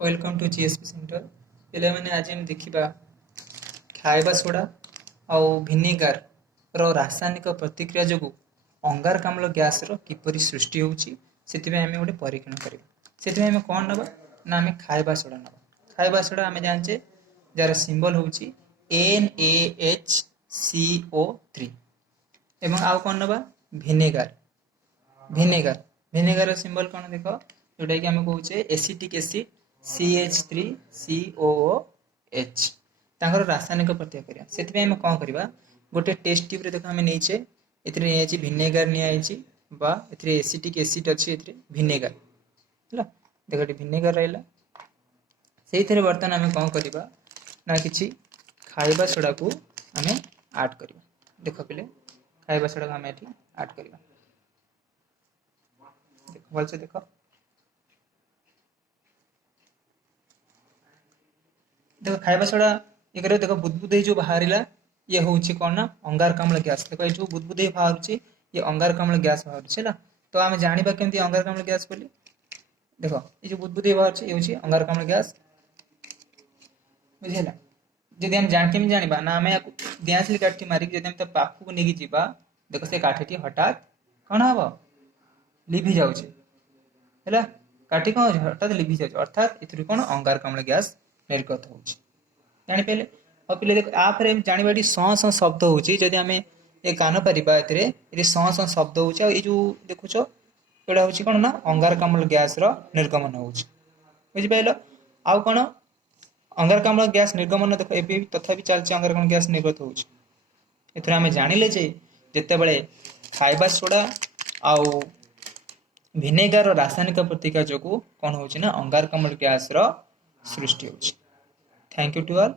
Welcome to GSP centre पे मैंने आज हम देखा खाइबा सोडा आउ भिनेगार रो रासायनिक प्रतिक्रिया जो अंगारकाम्ल गैस रो किपरि सृष्टि होउची सेतिबे हमें गोटे परीक्षण करिबा सेतिबे हमें कोन नबा ना हमें खाइबा सोडा नबा खाइबा सोडा हमें जानचे जार सिंबल होउची NaHCO3 एवं आउ कोन नबा भिनेगार भिनेगार भिनेगार सिंबल कोन देखो जोटा कि हमें कहउचे एसिटिक एसिड CH3COOH तांकर रासायनिक प्रतिक्रिया सेतिबे हम कोन करबा गोटे टेस्ट ट्यूब रे देखो हमें नेचे एथिरे नेची भिनेगार निया आइची बा एथिरे एसिटिक एसिड अछि एथिरे भिनेगार हला देखो भिनेगार रहला सेइथिरे बर्तन हमें कोन करबा ना किछि खाइबा सोडा को हमें ऐड करबा देखो पहिले खाइबा सोडा को हमें एठी ऐड करबा देखो बोल से देखो देखो खाइबा सोडा ये करियो देखो बुदबुदे जो बाहरिला ये होउची कोन ना अंगारकाम्ल गैस देखो ए जो बुदबुदे बाहरुची ये अंगारकाम्ल गैस बाहरुची ना तो हम जानिबा केमती अंगारकाम्ल गैस बोली देखो ये जो बुदबुदे बाहरुची ये होची अंगारकाम्ल गैस बुझिला जदि हम जानके में जानिबा ना हमें दियासली काठी मारी जदि हम त पाखु को नेगी जीबा देखो से काठीटी हठात कोन हबो लिभि जाउची हैला काठी कोन हठात लिभि जाउची अर्थात इथुरी कोन अंगारकाम्ल गैस निर्गत होउची जानि पहिले और पहिले देखो आ फरे जानिबाडी स शब्द होउची जदि हमें ए कान परिबा एतरे ए स शब्द होउची आ ए जो देखुछो एडा होउची कोन ना अंगारकाम्ल गैस रो निर्गमन होउची बुझि पाइलो आउ कोन अंगारकाम्ल गैस निर्गमन देखो एबे तथापि चलची अंगारकाम्ल गैस निर्गत होउची एथरे हमें जानिले जे जते बेले खाइबा सोडा आउ भिनेगार रो रासायनिक प्रतिक्रिया जोगु कोन होउची ना अंगारकाम्ल गैस रो सृष्टि होउची थैंक यू टू ऑल।